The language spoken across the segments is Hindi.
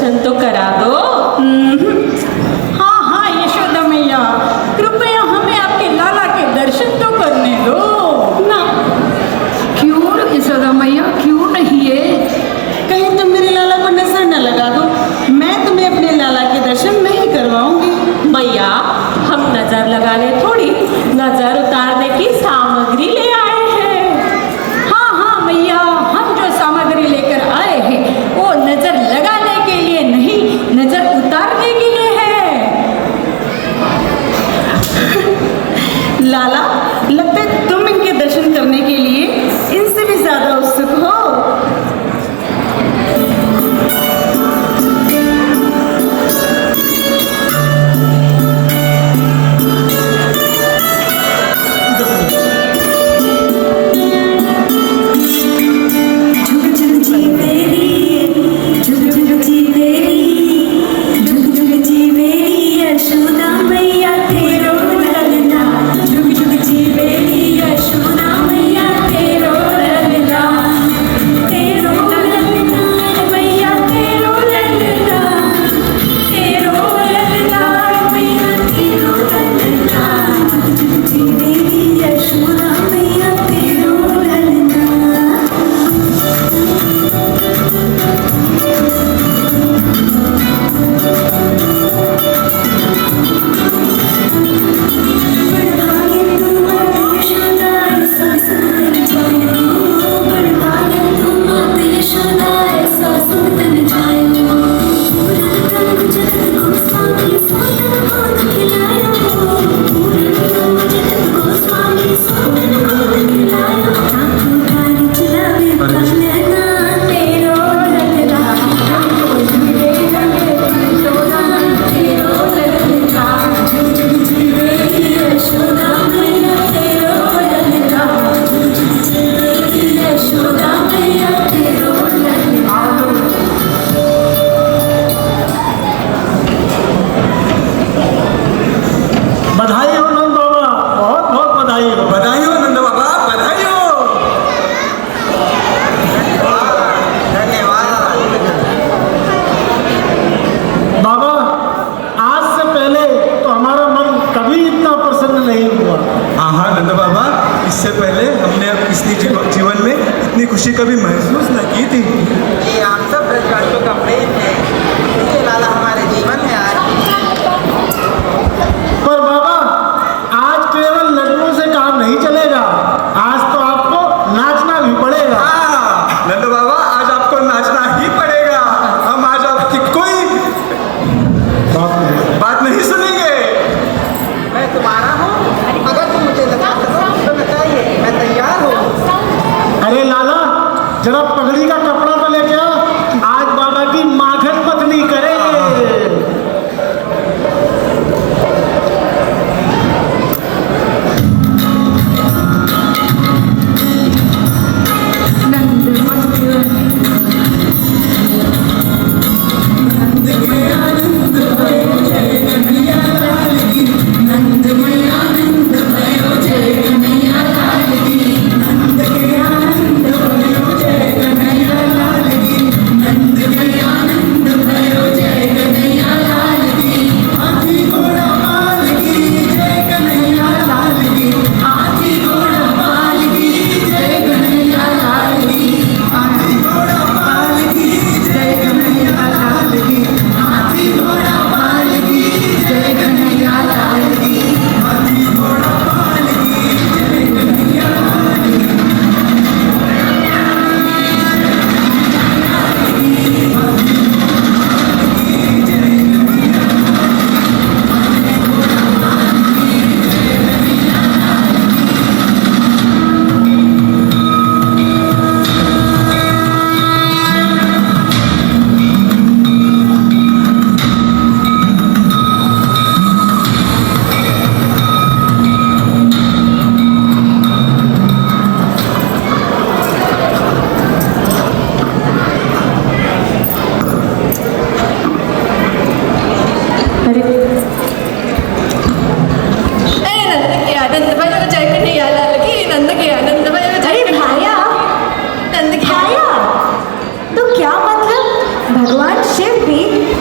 दर्शन तो करा दो। हाँ हाँ यशोदा मैया, कृपया हमें आपके लाला के दर्शन तो करने दो ना, क्यों यशोदा मैया, क्यों नहीं है? कहीं तुम मेरे लाला को नजर न लगा दो, मैं तुम्हें अपने लाला के दर्शन नहीं करवाऊंगी। भैया हम नजर लगाने थोड़ी, नजर उतारने की सामग्री ले आए हैं। हाँ हाँ मैया, हम जो सामग्री लेकर आए हैं वो नजर लगाने के लिए नहीं,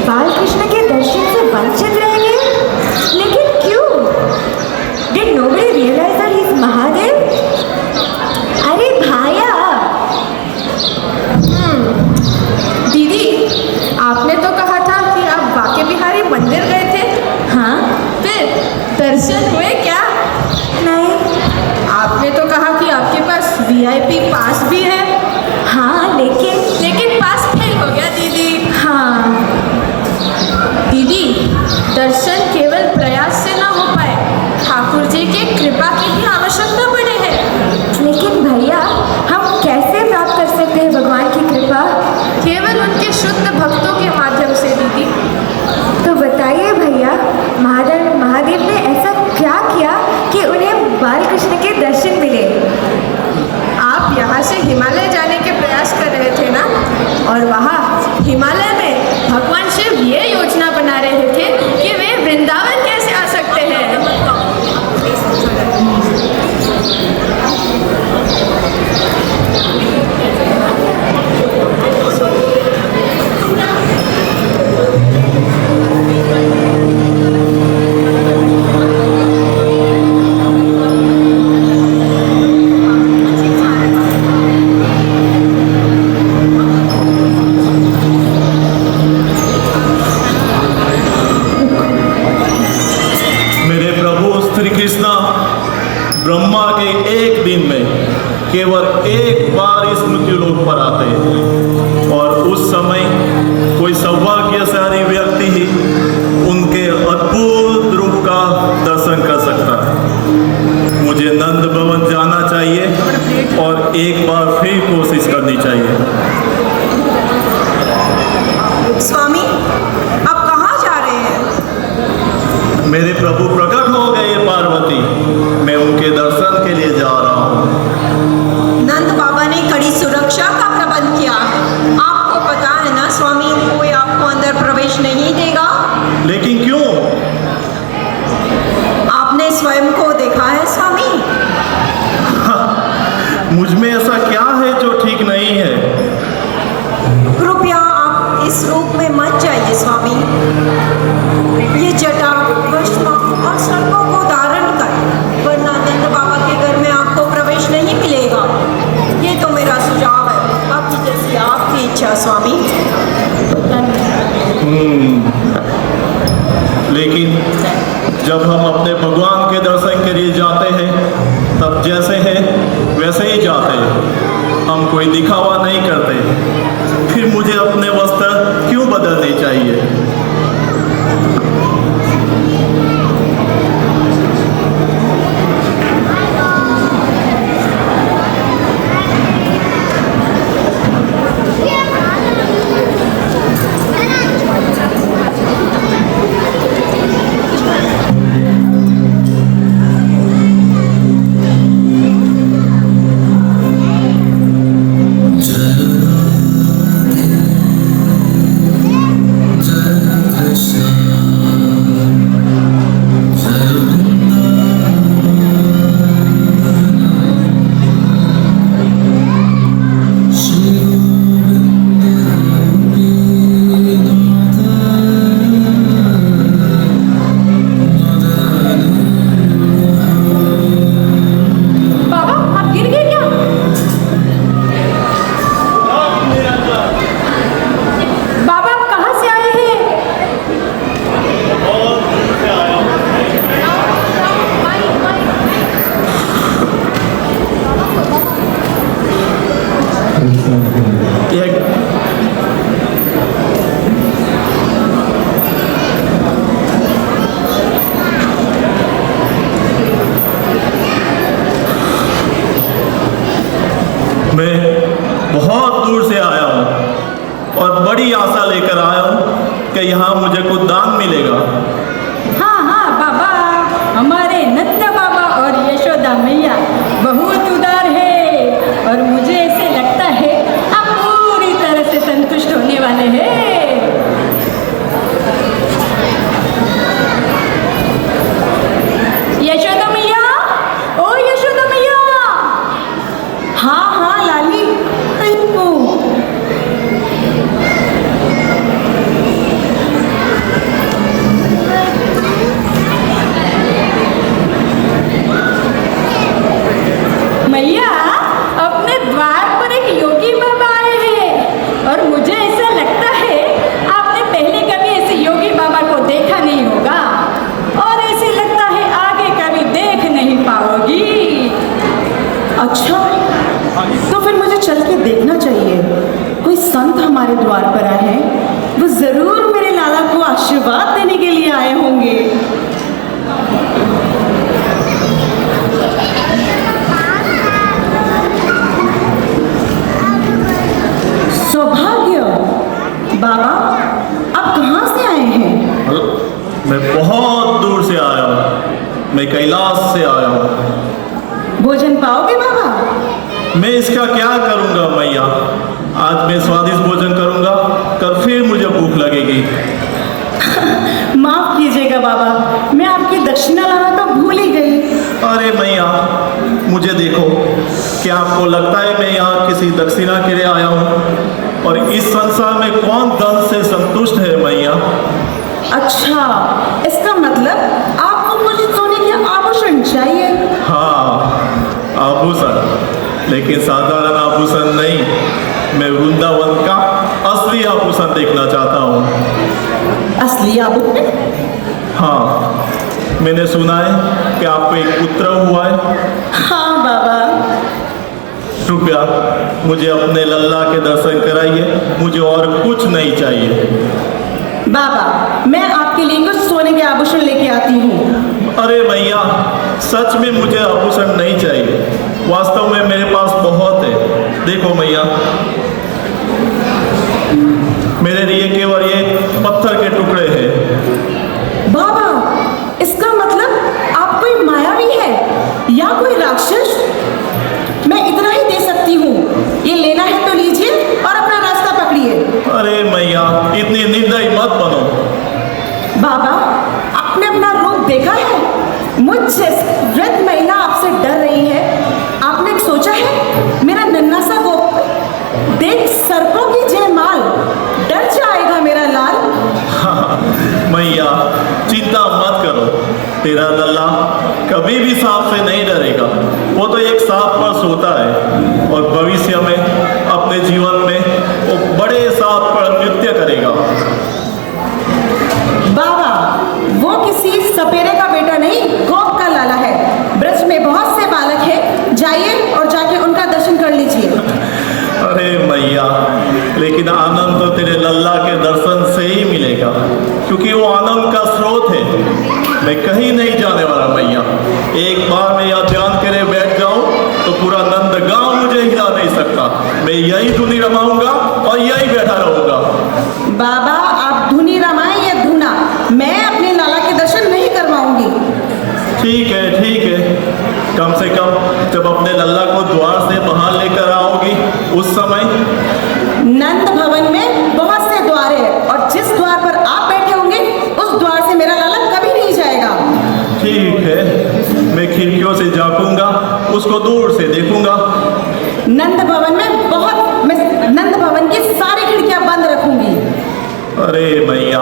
बाल कृष्ण के दर्शन से वंचित रह गए, लेकिन क्यों? Did nobody realize that he's Mahadev? अरे भाया, दीदी, आपने तो कहा था कि आप बाके बिहारी मंदिर गए थे। हाँ फिर दर्शन हुए क्या? नहीं, आपने तो कहा कि आपके पास VIP पास भी है। हाँ लेकिन पास फेल हो गया दीदी। हाँ दीदी, दर्शन केवल प्रयास से ना हो पाए, ठाकुर जी की कृपा की भी आवश्यकता पड़े है। लेकिन भैया, हम कैसे प्राप्त कर सकते हैं भगवान की कृपा? केवल उनके शुद्ध भक्तों के माध्यम से दीदी। तो बताइए भैया, महादेव ने ऐसा क्या किया कि उन्हें बाल कृष्ण के दर्शन मिले? आप यहाँ से हिमालय जाने के प्रयास कर रहे थे ना, और वहाँ हिमालय में भगवान शिव ये योजना बना रहे थे कि वे वृंदावन कैसे आ सकते हैं। मेरे प्रभु श्री कृष्ण ब्रह्मा के एक दिन में केवल एक बार इस मृत्युलोक पर आते हैं, और उस समय कोई सौभाग्यशाली व्यक्ति ही उनके अद्भुत रूप का दर्शन कर सकता है। मुझे नंद भवन जाना चाहिए और एक बार फिर कोशिश करनी चाहिए। स्वामी, आप कहाँ जा रहे हैं? मेरे प्रभु प्रकट हो गए पार्वती, मैं उनके दर्शन के लिए जा रहा हूँ। नंद बाबा ने कड़ी सुरक्षा का प्रबंध किया है। आपको पता है ना स्वामी, कोई आपको अंदर प्रवेश नहीं देगा। लेकिन क्यों? आपने स्वयं को देखा है स्वामी। मुझ में ऐसा क्या है जो ठीक नहीं है? कृपया आप इस रूप में मत जाइए स्वामी। ये जटा, भस्म और सर्पों को धारण कर, वरना नंद बाबा के घर में आपको प्रवेश नहीं मिलेगा। ये तो मेरा सुझाव है, बाकी जैसी आपकी इच्छा स्वामी। लेकिन जब हम अपने भगवान के दर्शन के लिए जाते हैं, तब जैसे हैं वैसे ही जाते हैं। हम कोई दिखावा नहीं करते। फिर मुझे अपने वस्त्र क्यों बदलने चाहिए? बड़ी आशा लेकर आया हूँ कि यहाँ मुझे कुछ दान मिलेगा। हाँ हाँ बाबा, हमारे नंद बाबा और यशोदा मैया बहुत उदार है और मुझे ऐसे लगता है आप पूरी तरह से संतुष्ट होने वाले हैं। यशोदा मैया, ओ यशोदा मैया। हाँ हाँ लाली, जरूर मेरे लाला को आशीर्वाद देने के लिए आए होंगे। सौभाग्य, बाबा आप कहाँ से आए हैं? मैं बहुत दूर से आया हूँ, मैं कैलाश से आया हूँ। भोजन पाओगे बाबा? मैं इसका क्या करूँगा मैया, आज मैं स्वादिष्ट भोजन करूँगा, कल फिर मुझे भूख लगेगी। माफ कीजिएगा बाबा, मैं आपकी दक्षिणा लाना तो भूल ही गई। अरे मैया मुझे देखो, क्या आपको लगता है मैं यहाँ किसी दक्षिणा के लिए आया हूँ? और इस संसार में कौन धन से संतुष्ट है मैया? अच्छा, इसका मतलब आपको मुझे सोने के आभूषण चाहिए? हाँ, आभूषण, लेकिन साधारण आभूषण नहीं, मैं वृंदावन का असली आभूषण देखना चाहता हूँ। असली आभूषण? हाँ, मैंने सुना है कि आपको एक पुत्र हुआ है। हाँ बाबा। कृपया मुझे अपने लल्ला के दर्शन कराइए, मुझे और कुछ नहीं चाहिए। बाबा, मैं आपके लिए कुछ सोने के आभूषण लेके आती हूँ। अरे भैया, सच में मुझे आभूषण नहीं चाहिए, वास्तव में मेरे पास बहुत है। देखो मैया, मेरे लिए केवल ये पत्थर के टुकड़े हैं। बाबा, इसका मतलब आप कोई मायावी है या कोई राक्षस? मैं इतना ही दे सकती हूँ, ये लेना है तो लीजिए और अपना रास्ता पकड़िए। अरे मैया, इतनी निर्दयी मत बनो। बाबा, आपने अपना रूप देखा है? मुझसे वृद्ध महिला आपसे डर रही है। आपने सोचा है मेरा नन्हा सा गोप देख सर्पों की जयमाल डर जाएगा मेरा लाल? मैया चिंता मत करो, तेरा लल्ला कभी भी सांप से नहीं डरेगा। वो तो एक सांप पर सोता है और भविष्य में अपने जीवन में वो बड़े सांप पर नृत्य करेगा। बाबा, वो किसी सपेरे का बेटा नहीं, गोप का लाला है। ब्रज में बहुत से बालक हैं, जाइए और जाके उनका दर्शन कर लीजिए। अरे मैया, लेकिन आनंद तो तेरे लल्ला के दर्शन से ही मिलेगा, क्योंकि वो आनंद का स्रोत है। मैं कहीं नहीं जाने वाला मैया। एक बार मैं यहाँ ध्यान के लिए बैठ जाऊँ तो पूरा नंदगांव मुझे हिला नहीं सकता। मैं यही धुनी रमाऊंगा और यही बैठा रहूंगा। बाबा, आप धुनी रमाएं या धुना, मैं अपने लाला के दर्शन नहीं करवाऊंगी। ठीक है, ठीक है, कम से कम जब अपने लल्ला को द्वार से बाहर लेकर आओगी उस समय। नंद भवन में बहुत से द्वार है और जिस द्वार पर आप बैठे होंगे उस द्वार से मेरा लाला कभी नहीं जाएगा। ठीक है, मैं खिड़कियों से झांकूंगा, उसको दूर से देखूंगा। नंद भवन मैं नंद भवन की सारी खिड़कियां बंद रखूंगी। अरे मैया,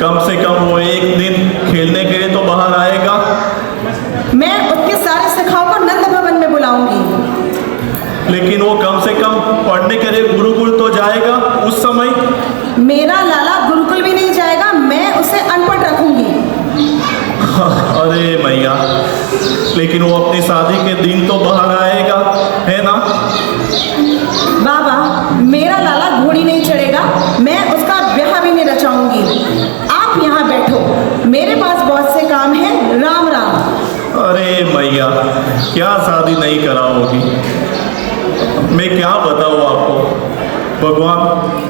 कम से कम वो एक दिन खेलने के लिए तो बाहर आएगा। मैं उसके सारे सखाओं को नंद भवन में बुलाऊंगी। लेकिन वो कम से कम पढ़ने के लिए गुरुकुल तो जाएगा उस समय। मेरा लाला गुरुकुल भी नहीं जाएगा, मैं उसे अनपढ़ रखूंगी। अरे मैया, लेकिन वो अपनी शादी के दिन तो बाहर आएगा, है ना? बाबा, मेरा लाला घोड़ी नहीं चढ़ेगा, मैं उसका ब्याह भी नहीं रचाऊंगी। आप यहाँ बैठो, मेरे पास बहुत से काम हैं। राम राम। अरे मैया, क्या शादी नहीं कराओगी? मैं क्या बताऊँ आपको, भगवान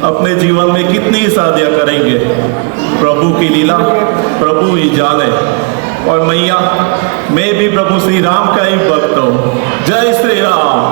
अपने जीवन में कितनी शादियाँ करेंगे, प्रभु की लीला प्रभु ही जाने। और मैया, मैं भी प्रभु श्री राम का ही भक्त हूँ। जय श्री राम।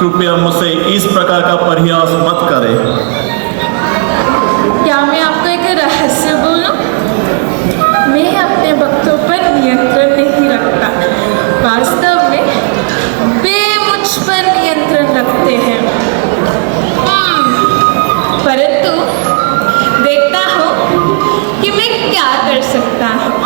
कृपया मुझसे इस प्रकार का प्रयास मत करें। क्या मैं आपको एक रहस्य बोलूं? मैं अपने भक्तों पर नियंत्रण नहीं रखता। वास्तव में वे मुझ पर नियंत्रण रखते हैं। परंतु देखता हूँ कि मैं क्या कर सकता हूँ।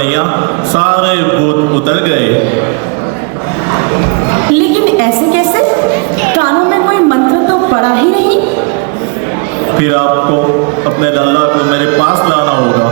मैया, सारे भूत उतर गए। लेकिन ऐसे कैसे? कानों में कोई मंत्र तो पड़ा ही नहीं। फिर आपको अपने लल्ला को मेरे पास लाना होगा।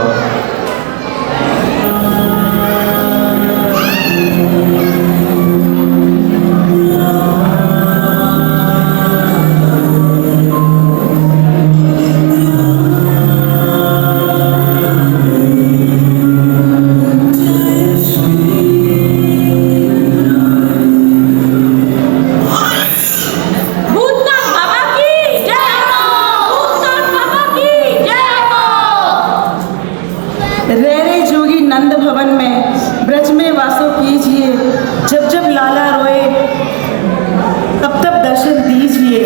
भूतनाथ बाबा की जय हो! भूतनाथ बाबा की जय हो! रे रे जोगी नंद भवन में ब्रज में वासो कीजिए। जब जब लाला रोए तब तब दर्शन दीजिए।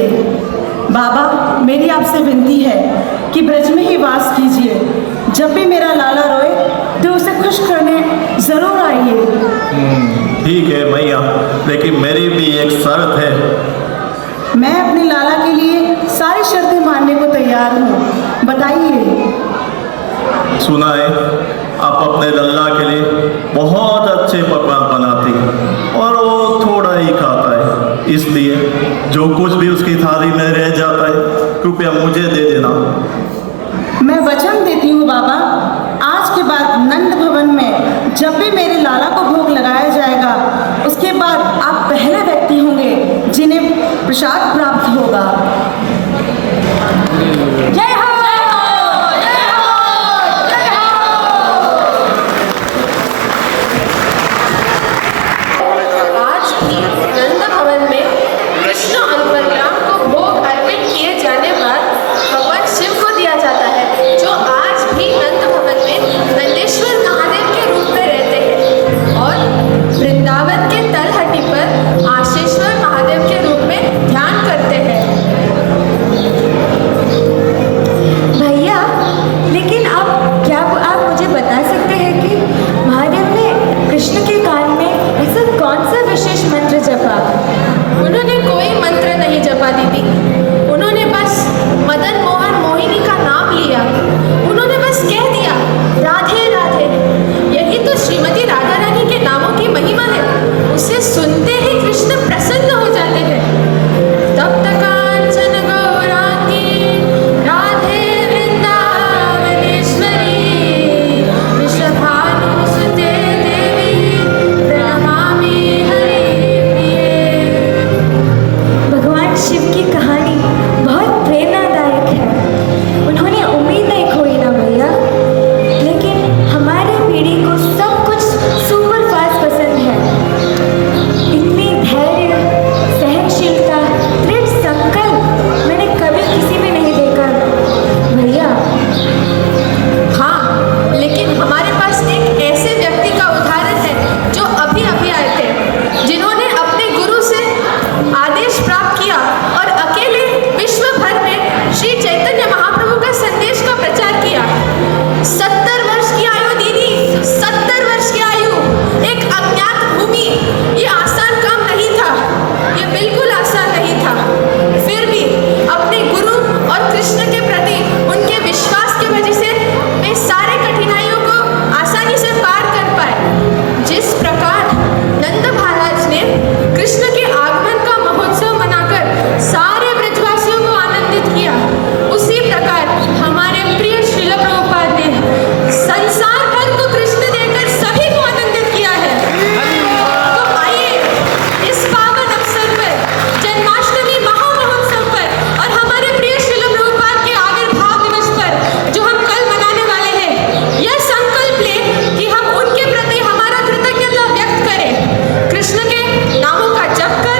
बाबा, मेरी आपसे विनती है कि ब्रज में ही वास कीजिए। जब भी मेरा लाला रोए तो उसे खुश करने जरूर आइए। ठीक है मैया, लेकिन मेरी भी एक शर्त है। मैं अपने लाला के लिए सारी शर्तें मानने को तैयार हूँ, बताइए। सुना है आप अपने लल्ला के लिए बहुत अच्छे पकवान बनाती हैं और वो थोड़ा ही खाता है, इसलिए जो कुछ भी उसकी थाली में रह जाता है कृपया मुझे दे देना। मैं वचन देती हूँ बाबा, आज के बाद नंद भवन में जब भी मेरे लाला को भोग लगाया जाएगा, उसके बाद आप पहले व्यक्ति होंगे जिन्हें प्रसाद प्राप्त होगा। जय हो! जय हो! जय हो! आज भी नंद भवन में कृष्ण और बलराम को भोग अर्पित किए जाने बाद भगवान शिव को दिया जाता है, जो आज भी नंद भवन में नंदेश्वर महादेव के रूप में रहते हैं और वृंदावन के तलहटी पर आशीश्वर महादेव के रूप में ध्यान करते हैं। भैया, लेकिन आप मुझे बता सकते हैं कि महादेव ने कृष्ण के कान में ऐसा कौन सा विशेष मंत्र जपा? उन्होंने कोई मंत्र नहीं जपा दीदी, उन्होंने बस मदन मोहन मोहिनी का नाम लिया। उन्होंने बस कह दिया राधे राधे। यही तो श्रीमती राधा रानी के नामों की महिमा है। उसे सुनते ही कृष्ण प्रसन्न हो जाते हैं। तब तक कांचन गौरांगी राधे वृंदावनेश्वरी वृषभानुसुते देवी प्रणमामि हरिप्रिये। भगवान शिव की कहानी बहुत प्रेरणादायक है। उन्होंने उम्मीद नहीं खोई ना भैया। लेकिन हमारी पीढ़ी को सब कुछ सुपर फास्ट पसंद है। इतनी धैर्य, सहनशीलता, दृढ़ संकल्प मैंने कभी किसी में नहीं देखा भैया। हाँ, लेकिन हमारे पास एक ऐसे व्यक्ति का उदाहरण है जो अभी अभी आए थे, जिन्होंने अपने गुरु से आदेश प्राप्त किया और अकेले विश्व भर में श्री चैतन्य महाप्रभु का संदेश का प्रचार किया। 70 वर्ष की आयु दीदी, 70 वर्ष की आयु, एक अज्ञात भूमि, ये आसान काम नहीं था, ये बिल्कुल आसान नहीं था। फिर भी अपने गुरु और कृष्ण के प्रति उनके विश्वास की वजह से वे सारे कठिनाइयों को आसानी से पार कर पाए। जिस प्रकार नंद महाराज ने कृष्ण के आगमन का महोत्सव मनाकर सारे ब्रजवासियों को आनंदित किया, उसी प्रकार हमारे प्रिय श्रील प्रभुपाद ने संसार भर को कृष्ण देकर सभी को आनंदित किया है। तो आइए इस पावन अवसर पर, जन्माष्टमी महामहोत्सव पर और हमारे प्रिय श्रील प्रभुपाद के आविर्भाव दिवस पर जो हम कल मनाने वाले हैं, यह संकल्प लें कि हम उनके प्रति हमारा कृतज्ञता व्यक्त करें। कृष्ण के नामों का जप कर,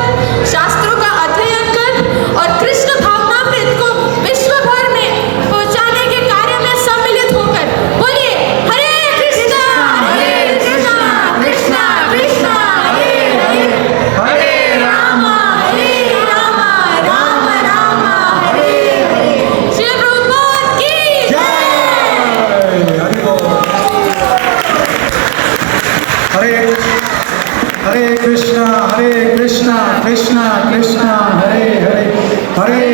शास्त्रों का अध्ययन कर और कृष्ण भावनामृत को विश्व भर में पहुंचाने के कार्य में सम्मिलित होकर बोलिए हरे कृष्णा कृष्णा कृष्णा हरे हरे, हरे राम राम राम हरे हरे। श्री प्रभुपाद की हरे कृष्णा कृष्णा कृष्णा हरे हरे, हरे